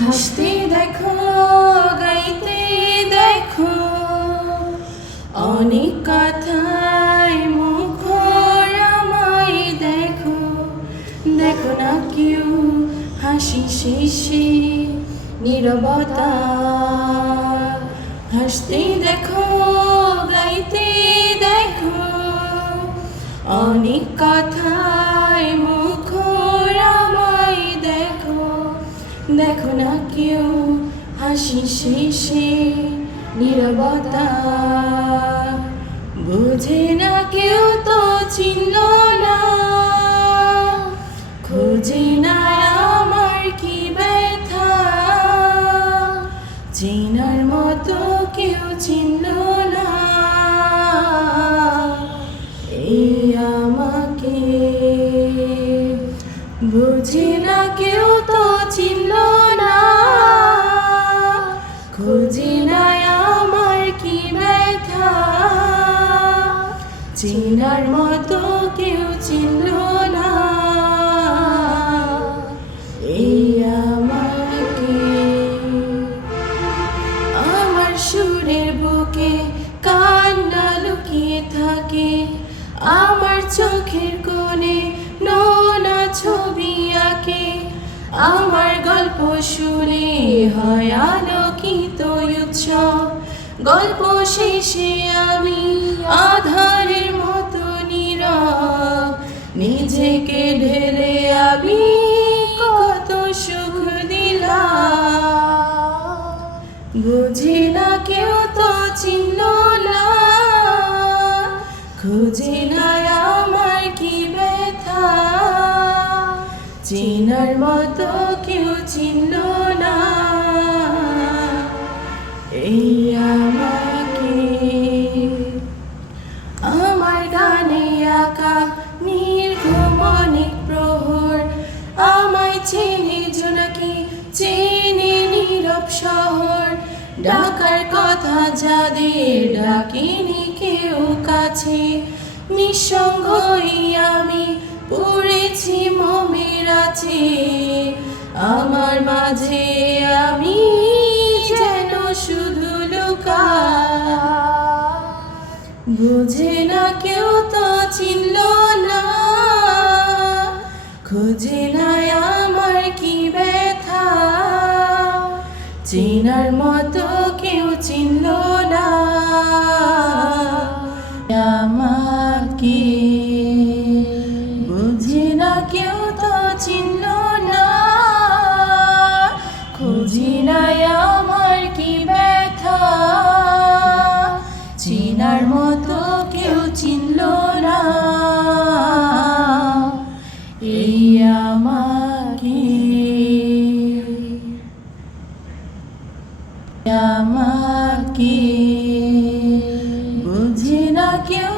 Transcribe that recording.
হাসতে দেখো, গাইতে দেখো, অনেক কথায় মুখর আমায় দেখো। দেখো না কেউ হাসি শেষে নীরবতা। হাসতে দেখো, গাইতে দেখো, অনেক কথায় মুখর আমায় দেখো। দেখো না কেউ হাসি শেষে নীরবতা। বুঝে না কেউ তো চিনল না, খোঁজে না আমার কি ব্যথা। চেনার মতো কেউ চিনল না এই আমাকে। বুঝে না কেউ তো চিনল না, খোঁজে না আমার কি ব্যথা। চেনার মতো কেউ চিনল না এই আমাকে। আমার সুরের বুকে কান্না লুকিয়ে থাকে, আমার চোখের কোণে নোনা ছবি আঁকে। আমার গল্প শুনে হয় আলোকিত উৎসব, গল্প শেষে আমি আধারের মতো নীরব। নিজেকে ঢেলে আমি কত সুখ দিলাম। বুঝি না কেউ তো চিনল না, খুঁজি না আমার কি ব্যথা। চেনার মতো কেউ চিনল না এই আমাকে। আমার গানে আঁকা নির্ঘুম অনেক প্রহর, আমায় চেনে জোনাকি, চেনে নীরব শহর। ডাকার কথা যাদের ডাকেনি কেউ কাছে, নিঃসঙ্গই আমি পড়েছি মোমের আছে। আমার মাঝে আমি যেন শুধু লুকা। বুঝে না কেউ তো চিনল না, খোঁজে না আমার কি ব্যথা। চেনার মতো কেউ চিনল না আমাকে। বুঝে না কেউ তো চিনল না, খুঁজি না আমার কি ব্যথা। চেনার মতো কেউ চিনল না এই আমাকে। আমাকে বুঝে না কেউ